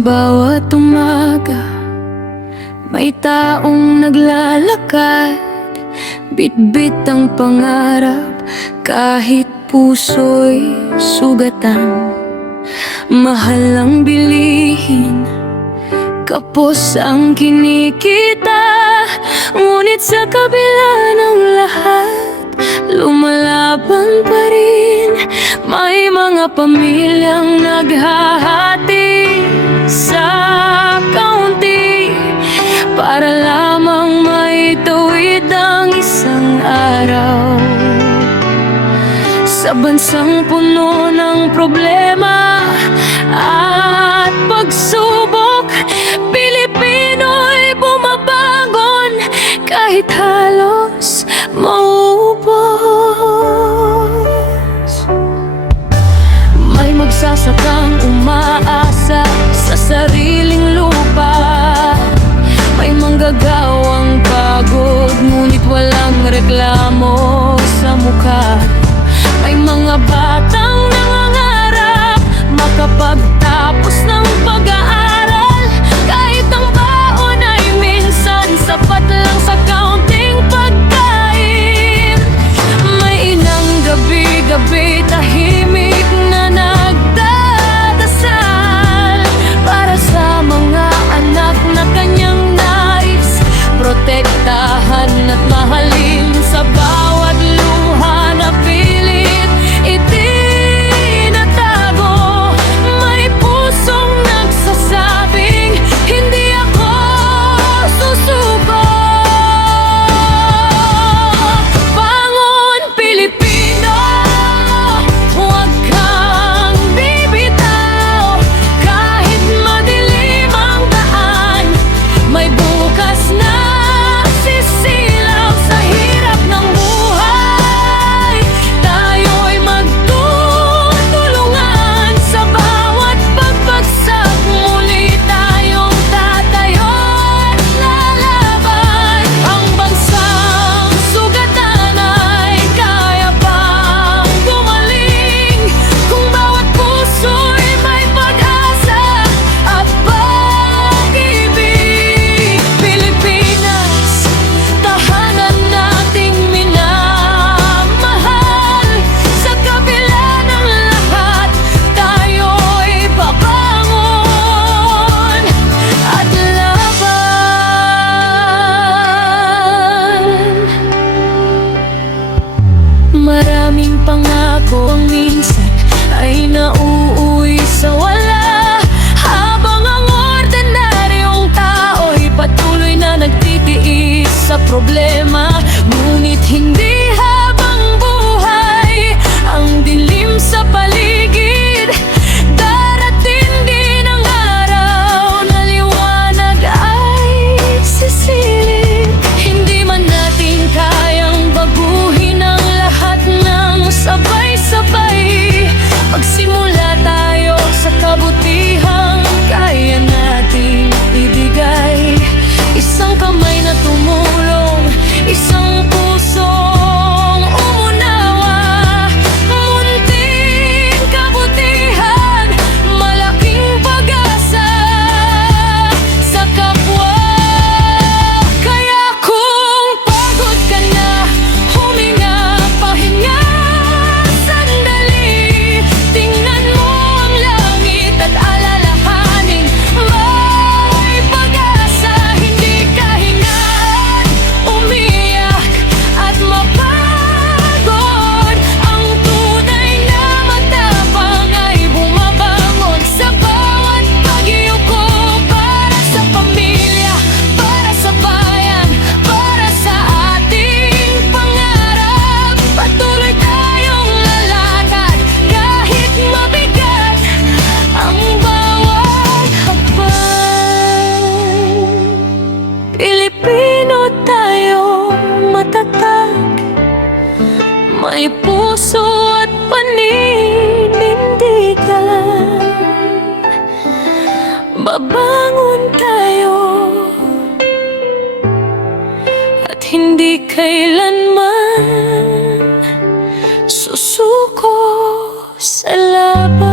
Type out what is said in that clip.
bawat umaga, may taong naglalakad, bitbit ang pangarap, kahit puso'y sugatan. Mahal ang bilihin, kapos ang kinikita, ngunit sa kabila ng lahat, lumalaban pa rin. May mga pamilyang naghahati sa kaunti para lamang maituwid ang isang araw. Sa bansang puno ng problema at pagsubok, Pilipino'y bumabangon kahit halos maubos. May magsasakang umaasa sa sariling lupa, may manggagawang pagod ngunit walang reklamo sa mukha. May mga batang nangangarap makapagtapos ng pag-aaral, kahit ang baon ay minsan sapat lang sa kaunting pagkain. May inang gabi-gabi tahimik na nagdadasal para sa mga anak na kanyang nais protektahan at mahalin. Sa bawat luha na pilit itinatago, may pusong nagsasabing hindi ako susuko. Bangon Pilipino, huwag kang bibitaw. Kahit madilim ang daan, may bukas na sisilaw. Sa hirap ng buhay, tayo'y magtutulungan. Sa bawat pagbagsak, muli tayong tatayo at lalaban. Ang bansang sugatan ay kaya pang gumaling kung bawat puso'y may pag-asa at pag-ibig. Pilipinas, tahanan nating minamahal. Sa kabila ng lahat, tayo'y babangon at laban. Maraming pangako ang minsan ay nauuwi sa wala, habang ang ordinaryong tao'y patuloy na nagtitiis sa problema. Ngunit hindi habang buhay ang dilim sa paligid, darating din ang araw na liwanag ay sisilip. Hindi man natin kayang baguhin ang lahat ng sabay-sabay, magsimula tayo sa kabutihang kaya nating ibigay. Isang kamay na tumulong, isang pusong umunawa. Munting kabutihan, malaking pag-asa sa kapwa. Kaya kung pagod ka na, huminga, pahinga sandali. Tingnan mo ang langit at alalahanin may pag-asa. Hindi ka hinaan umiyak at mapagod. Ang tunay na matapang ay bumabangon sa bawat pagyuko, para sa pamilya, para sa bayan, para sa ating pangarap. Patuloy tayong lalakad kahit mabigat ang bawat hakbang. Pilipino tayo matatag, may puso at paninindigan. Babangon tayo at hindi kailanman susuko sa laban.